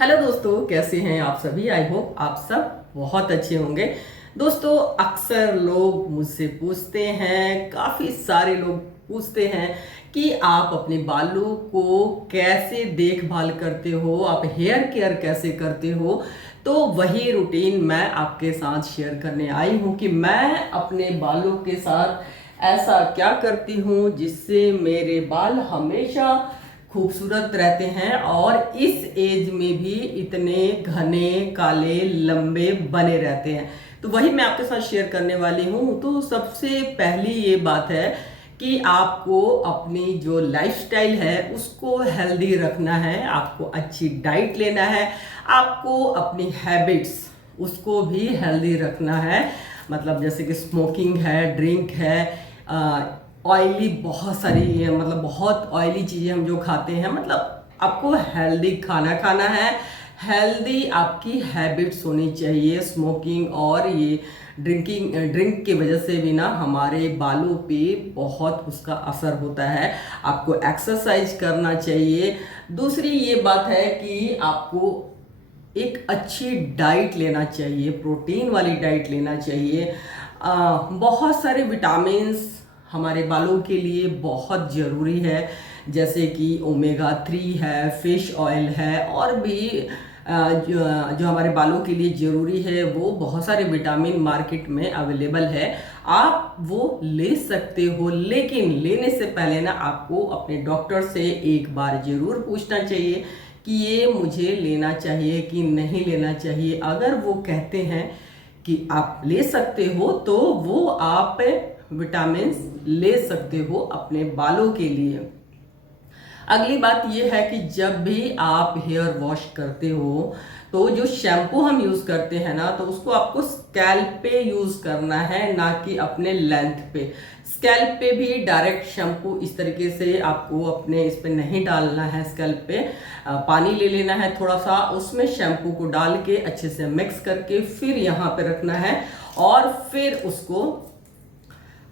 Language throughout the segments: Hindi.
हेलो दोस्तों, कैसे हैं आप सभी। आई होप आप सब बहुत अच्छे होंगे। दोस्तों, अक्सर लोग मुझसे पूछते हैं, काफ़ी सारे लोग पूछते हैं कि आप अपने बालों को कैसे देखभाल करते हो, आप हेयर केयर कैसे करते हो। तो वही रूटीन मैं आपके साथ शेयर करने आई हूँ कि मैं अपने बालों के साथ ऐसा क्या करती हूँ जिससे मेरे बाल हमेशा खूबसूरत रहते हैं और इस एज में भी इतने घने काले लंबे बने रहते हैं। तो वही मैं आपके साथ शेयर करने वाली हूँ। तो सबसे पहली ये बात है कि आपको अपनी जो लाइफस्टाइल है उसको हेल्दी रखना है, आपको अच्छी डाइट लेना है, आपको अपनी हैबिट्स उसको भी हेल्दी रखना है। मतलब जैसे कि स्मोकिंग है, ड्रिंक है, ऑयली बहुत सारी मतलब बहुत ऑयली चीज़ें हम जो खाते हैं, मतलब आपको हेल्दी खाना खाना है, हेल्दी आपकी हैबिट्स होनी चाहिए। स्मोकिंग और ये ड्रिंक की वजह से भी ना हमारे बालों पे बहुत उसका असर होता है। आपको एक्सरसाइज करना चाहिए। दूसरी ये बात है कि आपको एक अच्छी डाइट लेना चाहिए, प्रोटीन वाली डाइट लेना चाहिए। बहुत सारे विटामिन्स हमारे बालों के लिए बहुत ज़रूरी है, जैसे कि ओमेगा 3 है, फिश ऑयल है, और भी जो हमारे बालों के लिए ज़रूरी है वो बहुत सारे विटामिन मार्केट में अवेलेबल है। आप वो ले सकते हो, लेकिन लेने से पहले ना आपको अपने डॉक्टर से एक बार ज़रूर पूछना चाहिए कि ये मुझे लेना चाहिए कि नहीं लेना चाहिए। अगर वो कहते हैं कि आप ले सकते हो तो वो आप विटामिन ले सकते हो अपने बालों के लिए। अगली बात यह है कि जब भी आप हेयर वॉश करते हो तो जो शैम्पू हम यूज़ करते हैं ना, तो उसको आपको स्कैल्प पे यूज़ करना है, ना कि अपने लेंथ पे। स्कैल्प पे भी डायरेक्ट शैम्पू इस तरीके से आपको अपने इस पे नहीं डालना है। स्कैल्प पे पानी ले लेना है थोड़ा सा, उसमें शैम्पू को डाल के अच्छे से मिक्स करके फिर यहाँ पे रखना है, और फिर उसको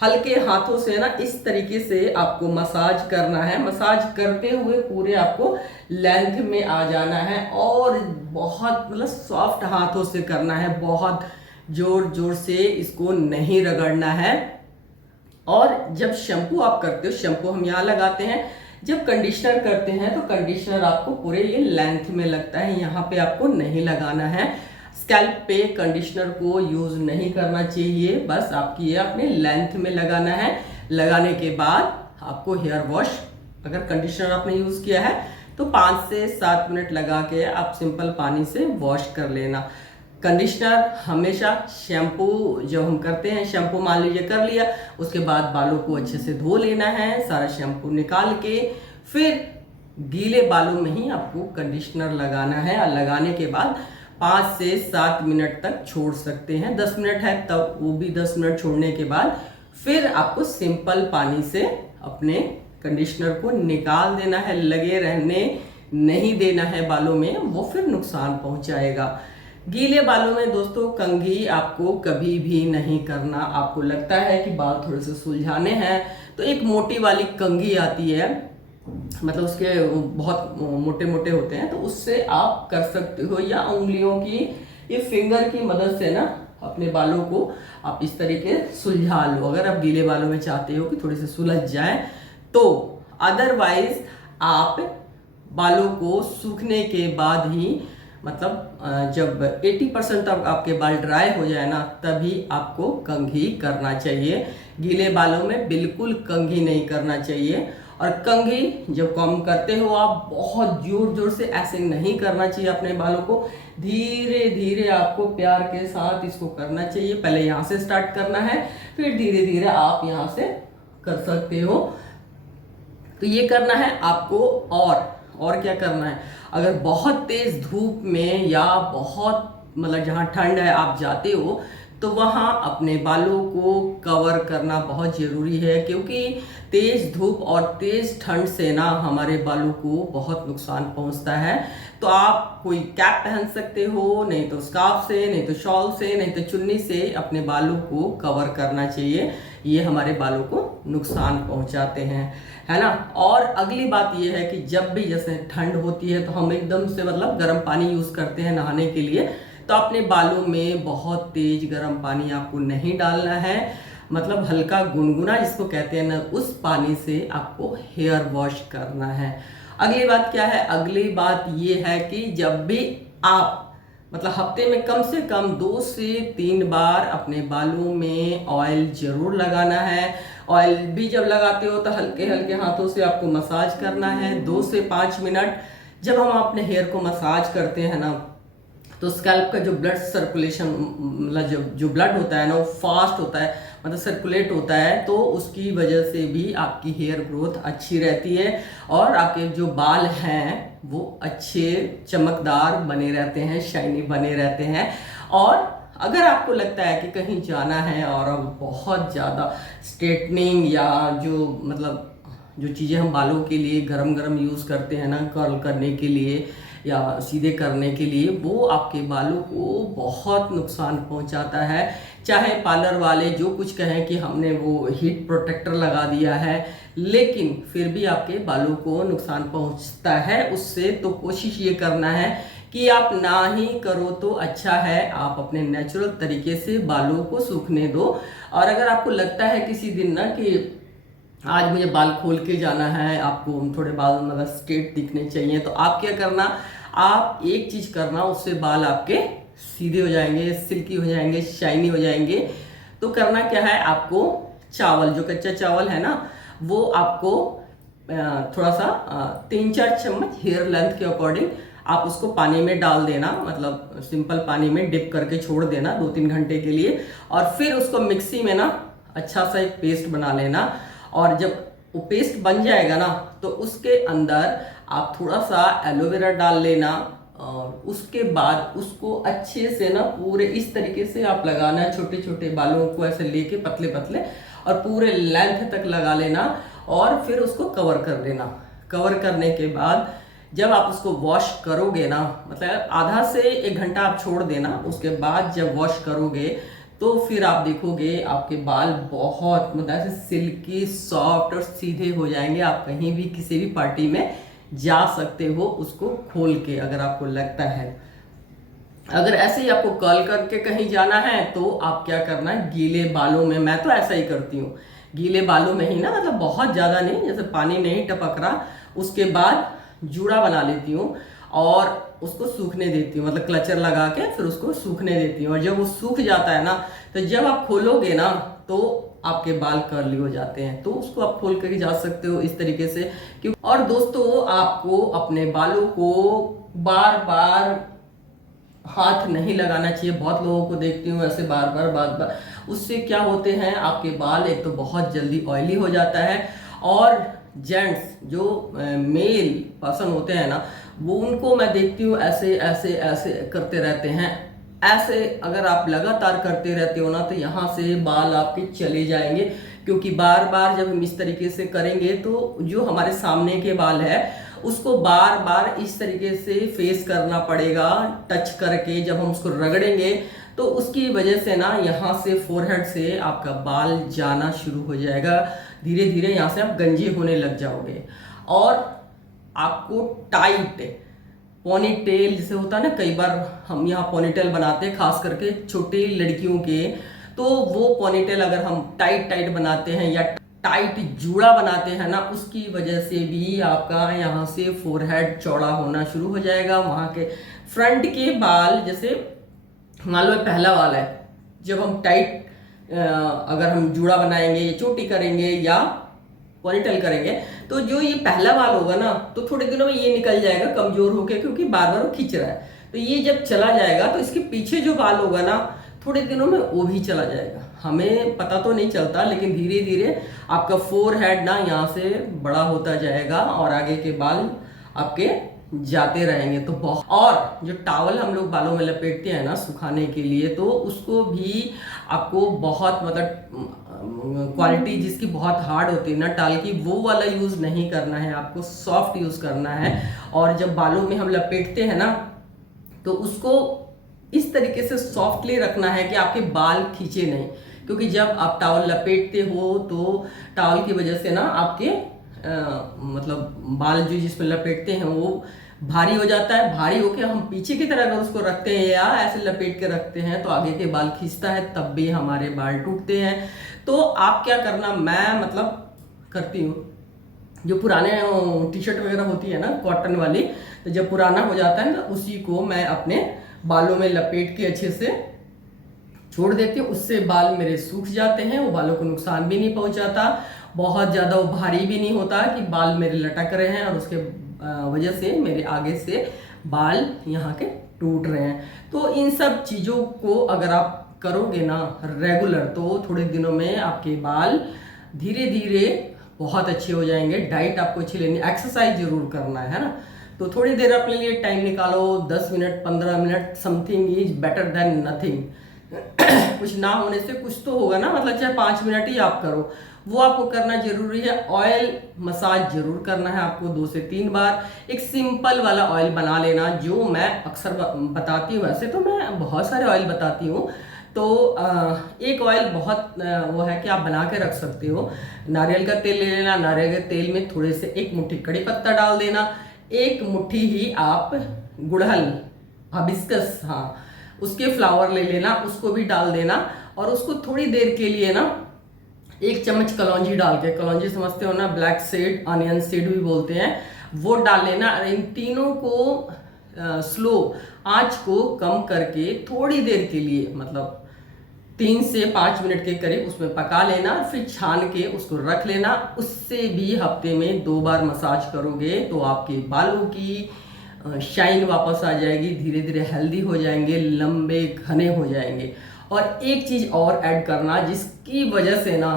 हल्के हाथों से ना इस तरीके से आपको मसाज करना है। मसाज करते हुए पूरे आपको लेंथ में आ जाना है, और बहुत मतलब सॉफ्ट हाथों से करना है, बहुत जोर जोर से इसको नहीं रगड़ना है। और जब शैम्पू आप करते हो, शैम्पू हम यहाँ लगाते हैं, जब कंडीशनर करते हैं तो कंडीशनर आपको पूरे ये लेंथ में लगता है, यहाँ पे आपको नहीं लगाना है। स्कैल्प पे कंडीशनर को यूज नहीं करना चाहिए, बस आपकी ये अपने लेंथ में लगाना है। लगाने के बाद आपको हेयर वॉश, अगर कंडीशनर आपने यूज किया है तो 5 से 7 मिनट लगा के आप सिंपल पानी से वॉश कर लेना। कंडीशनर हमेशा, शैम्पू जो हम करते हैं, शैम्पू मान लीजिए कर लिया, उसके बाद बालों को अच्छे से धो लेना है, सारा शैम्पू निकाल के फिर गीले बालों में ही आपको कंडीशनर लगाना है। और लगाने के बाद 5 से 7 मिनट तक छोड़ सकते हैं। 10 मिनट है तब वो भी 10 मिनट छोड़ने के बाद फिर आपको सिंपल पानी से अपने कंडीशनर को निकाल देना है। लगे रहने नहीं देना है बालों में, वो फिर नुकसान पहुंचाएगा। गीले बालों में दोस्तों कंघी आपको कभी भी नहीं करना। आपको लगता है कि बाल थोड़े से सुलझाने हैं तो एक मोटी वाली कंघी आती है, मतलब उसके बहुत मोटे मोटे होते हैं, तो उससे आप कर सकते हो, या उंगलियों की ये फिंगर की मदद से ना अपने बालों को आप इस तरीके सुलझा लो, अगर आप गीले बालों में चाहते हो कि थोड़े से सुलझ जाए तो। अदरवाइज आप बालों को सूखने के बाद ही, मतलब जब 80% तक आपके बाल ड्राई हो जाए ना, तभी आपको कंघी करना चाहिए। गीले बालों में बिल्कुल कंघी नहीं करना चाहिए। और कंघी जब कॉम्ब करते हो आप, बहुत जोर जोर से ऐसे नहीं करना चाहिए अपने बालों को, धीरे धीरे आपको प्यार के साथ इसको करना चाहिए। पहले यहाँ से स्टार्ट करना है, फिर धीरे धीरे आप यहाँ से कर सकते हो। तो ये करना है आपको। और क्या करना है, अगर बहुत तेज धूप में या बहुत मतलब जहाँ ठंड है आप जाते हो, तो वहाँ अपने बालों को कवर करना बहुत ज़रूरी है, क्योंकि तेज़ धूप और तेज़ ठंड से ना हमारे बालों को बहुत नुकसान पहुँचता है। तो आप कोई कैप पहन सकते हो, नहीं तो स्कार्फ से, नहीं तो शॉल से, नहीं तो चुन्नी से अपने बालों को कवर करना चाहिए। ये हमारे बालों को नुकसान पहुंचाते हैं, है ना। और अगली बात ये है कि जब भी जैसे ठंड होती है तो हम एकदम से मतलब गर्म पानी यूज़ करते हैं नहाने के लिए, तो अपने बालों में बहुत तेज गर्म पानी आपको नहीं डालना है। मतलब हल्का गुनगुना जिसको कहते हैं ना, उस पानी से आपको हेयर वॉश करना है। अगली बात क्या है? अगली बात ये है कि जब भी आप मतलब हफ्ते में कम से कम 2 से 3 बार अपने बालों में ऑयल जरूर लगाना है। ऑयल भी जब लगाते हो तो हल्के हल्के हाथों से आपको मसाज करना है 2 से 5 मिनट। जब हम अपने हेयर को मसाज करते हैं ना, तो स्कैल्प का जो ब्लड सर्कुलेशन मतलब जो ब्लड होता है ना, वो फास्ट होता है, मतलब सर्कुलेट होता है। तो उसकी वजह से भी आपकी हेयर ग्रोथ अच्छी रहती है और आपके जो बाल हैं वो अच्छे चमकदार बने रहते हैं, शाइनी बने रहते हैं। और अगर आपको लगता है कि कहीं जाना है और अब बहुत ज़्यादा स्ट्रेटनिंग या जो मतलब जो चीज़ें हम बालों के लिए गरम गरम यूज़ करते हैं ना, कर्ल करने के लिए या सीधे करने के लिए, वो आपके बालों को बहुत नुकसान पहुंचाता है। चाहे पार्लर वाले जो कुछ कहें कि हमने वो हीट प्रोटेक्टर लगा दिया है, लेकिन फिर भी आपके बालों को नुकसान पहुंचता है उससे। तो कोशिश ये करना है कि आप ना ही करो तो अच्छा है, आप अपने नेचुरल तरीके से बालों को सूखने दो। और अगर आपको लगता है किसी दिन ना कि आज मुझे बाल खोल के जाना है, आपको थोड़े बाल मतलब स्ट्रेट दिखने चाहिए, तो आप क्या करना, आप एक चीज करना, उससे बाल आपके सीधे हो जाएंगे, सिल्की हो जाएंगे, शाइनी हो जाएंगे। तो करना क्या है, आपको चावल, जो कच्चा चावल है ना, वो आपको थोड़ा सा 3-4 चम्मच हेयर लेंथ के अकॉर्डिंग आप उसको पानी में डाल देना, मतलब सिंपल पानी में डिप करके छोड़ देना 2-3 घंटे के लिए। और फिर उसको मिक्सी में ना अच्छा सा एक पेस्ट बना लेना। और जब वो पेस्ट बन जाएगा ना, तो उसके अंदर आप थोड़ा सा एलोवेरा डाल लेना। और उसके बाद उसको अच्छे से ना पूरे इस तरीके से आप लगाना है, छोटे छोटे बालों को ऐसे लेके पतले पतले और पूरे लेंथ तक लगा लेना। और फिर उसको कवर कर लेना। कवर करने के बाद जब आप उसको वॉश करोगे ना, मतलब आधा से 1 घंटा आप छोड़ देना, उसके बाद जब वॉश करोगे तो फिर आप देखोगे आपके बाल बहुत मतलब ऐसे सिल्की सॉफ्ट और सीधे हो जाएंगे। आप कहीं भी किसी भी पार्टी में जा सकते हो उसको खोल के, अगर आपको लगता है। अगर ऐसे ही आपको कर्ल करके कहीं जाना है तो आप क्या करना है, गीले बालों में, मैं तो ऐसा ही करती हूँ, गीले बालों में ही ना, मतलब बहुत ज़्यादा नहीं, जैसे पानी नहीं टपक रहा, उसके बाद जूड़ा बना लेती हूँ और उसको सूखने देती हूँ, मतलब क्लचर लगा के फिर उसको सूखने देती हूँ। और जब वो सूख जाता है ना, तो जब आप खोलोगे ना तो आपके बाल कर्ली हो जाते हैं। तो उसको आप खोल कर जा सकते हो इस तरीके से। क्यों? और दोस्तों, आपको अपने बालों को बार बार हाथ नहीं लगाना चाहिए। बहुत लोगों को देखती हूँ ऐसे बार बार, उससे क्या होते हैं, आपके बाल एक तो बहुत जल्दी ऑयली हो जाता है। और जेंट्स जो मेल पर्सन होते हैं ना, वो उनको मैं देखती हूँ ऐसे ऐसे ऐसे करते रहते हैं। ऐसे अगर आप लगातार करते रहते हो ना, तो यहाँ से बाल आपके चले जाएंगे। क्योंकि बार बार जब हम इस तरीके से करेंगे तो जो हमारे सामने के बाल है उसको बार बार इस तरीके से फेस करना पड़ेगा, टच करके। जब हम उसको रगड़ेंगे तो उसकी वजह से ना यहाँ से फोरहेड से आपका बाल जाना शुरू हो जाएगा। धीरे धीरे यहाँ से आप गंजे होने लग जाओगे। और आपको टाइट पोनी टेल जैसे होता है ना, कई बार हम यहाँ पोनीटेल बनाते हैं खास करके छोटी लड़कियों के, तो वो पोनीटेल अगर हम टाइट टाइट बनाते हैं या टाइट जूड़ा बनाते हैं ना, उसकी वजह से भी आपका यहाँ से फोरहेड चौड़ा होना शुरू हो जाएगा। वहाँ के फ्रंट के बाल, जैसे मान लो पहला वाल है, जब हम टाइट अगर हम जूड़ा बनाएंगे या चोटी करेंगे या पोनीटेल करेंगे, तो जो ये पहला बाल होगा ना, तो थोड़े दिनों में ये निकल जाएगा कमजोर होकर, क्योंकि बार बार वो खींच रहा है। तो ये जब चला जाएगा तो इसके पीछे जो बाल होगा ना, थोड़े दिनों में वो भी चला जाएगा। हमें पता तो नहीं चलता, लेकिन धीरे धीरे आपका फोरहेड ना यहाँ से बड़ा होता जाएगा और आगे के बाल आपके जाते रहेंगे। तो बहुत, और जो टॉवल हम लोग बालों में लपेटते हैं ना सुखाने के लिए, तो उसको भी आपको बहुत मतलब क्वालिटी जिसकी बहुत हार्ड होती है ना टाल की, वो वाला यूज़ नहीं करना है, आपको सॉफ्ट यूज़ करना है। और जब बालों में हम लपेटते हैं ना, तो उसको इस तरीके से सॉफ्टली रखना है कि आपके बाल खींचे नहीं, क्योंकि जब आप टॉवल लपेटते हो तो टॉवल की वजह से ना आपके मतलब बाल जो जिसमें लपेटते हैं वो भारी हो जाता है। भारी होके हम पीछे की तरह अगर उसको रखते हैं या ऐसे लपेट के रखते हैं तो आगे के बाल खींचता है, तब भी हमारे बाल टूटते हैं। तो आप क्या करना, मैं मतलब करती हूँ, जो पुराने टी शर्ट वगैरह होती है ना कॉटन वाली, तो जब पुराना हो जाता है ना उसी को मैं अपने बालों में लपेट के अच्छे से छोड़ देती हूँ। उससे बाल मेरे सूख जाते हैं, वो बालों को नुकसान भी नहीं पहुंचाता, बहुत ज़्यादा वो भारी भी नहीं होता कि बाल मेरे लटक रहे हैं और उसके वजह से मेरे आगे से बाल यहाँ के टूट रहे हैं। तो इन सब चीज़ों को अगर आप करोगे ना रेगुलर, तो थोड़े दिनों में आपके बाल धीरे धीरे बहुत अच्छे हो जाएंगे। डाइट आपको अच्छी लेनी, एक्सरसाइज जरूर करना है ना। तो थोड़ी देर अपने लिए टाइम निकालो, 10 minute 15 minute, something is better than nothing. कुछ ना होने से कुछ तो होगा ना, मतलब चाहे 5 मिनट ही आप करो, वो आपको करना जरूरी है। ऑयल मसाज जरूर करना है आपको 2 से 3 बार। एक सिंपल वाला ऑयल बना लेना, जो मैं अक्सर बताती हूँ, वैसे तो मैं बहुत सारे ऑयल बताती हूँ। तो एक ऑयल बहुत वो है कि आप बना के रख सकते हो। नारियल का तेल ले लेना, नारियल के तेल में थोड़े से 1 मुट्ठी कड़ी पत्ता डाल देना, 1 मुट्ठी ही आप गुड़हल हिबिस्कस, हाँ उसके फ्लावर ले लेना, उसको भी डाल देना। और उसको थोड़ी देर के लिए ना 1 चम्मच कलौंजी डाल के, कलौंजी समझते हो ना, ब्लैक सीड, ऑनियन सीड भी बोलते हैं, वो डाल लेना। इन तीनों को स्लो आंच को कम करके थोड़ी देर के लिए, मतलब 3 से 5 मिनट के करीब उसमें पका लेना, फिर छान के उसको रख लेना। उससे भी हफ्ते में 2 बार मसाज करोगे तो आपके बालों की शाइन वापस आ जाएगी, धीरे धीरे हेल्दी हो जाएंगे, लंबे घने हो जाएंगे। और एक चीज़ और ऐड करना, जिसकी वजह से ना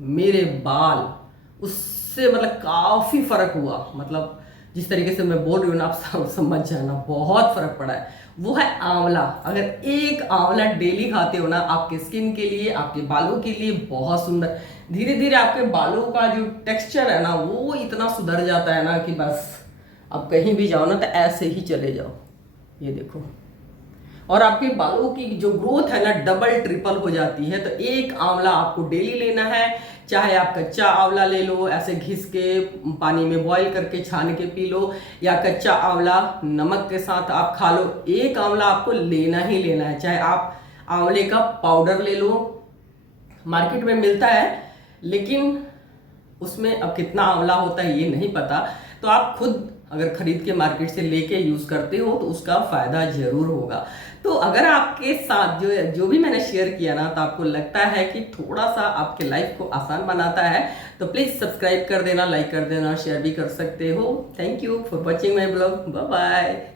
मेरे बाल उससे मतलब काफ़ी फर्क हुआ, मतलब जिस तरीके से मैं बोल रही हूँ ना, आप समझ जाना, बहुत फर्क पड़ा है। वो है आंवला। अगर एक आंवला डेली खाते हो ना, आपके स्किन के लिए, आपके बालों के लिए बहुत सुंदर, धीरे धीरे आपके बालों का जो टेक्सचर है ना वो इतना सुधर जाता है ना कि बस आप कहीं भी जाओ ना तो ऐसे ही चले जाओ। ये देखो, और आपके बालों की जो ग्रोथ है ना डबल ट्रिपल हो जाती है। तो एक आंवला आपको डेली लेना है, चाहे आप कच्चा आंवला ले लो, ऐसे घिस के पानी में बॉईल करके छान के पी लो, या कच्चा आंवला नमक के साथ आप खा लो। एक आंवला आपको लेना ही लेना है। चाहे आप आंवले का पाउडर ले लो, मार्केट में मिलता है, लेकिन उसमें अब कितना आंवला होता है ये नहीं पता। तो आप खुद अगर खरीद के मार्केट से लेके यूज करते हो तो उसका फायदा जरूर होगा। तो अगर आपके साथ जो भी मैंने शेयर किया ना, तो आपको लगता है कि थोड़ा सा आपके लाइफ को आसान बनाता है, तो प्लीज सब्सक्राइब कर देना, लाइक कर देना, शेयर भी कर सकते हो। Thank you for watching my blog. Bye bye.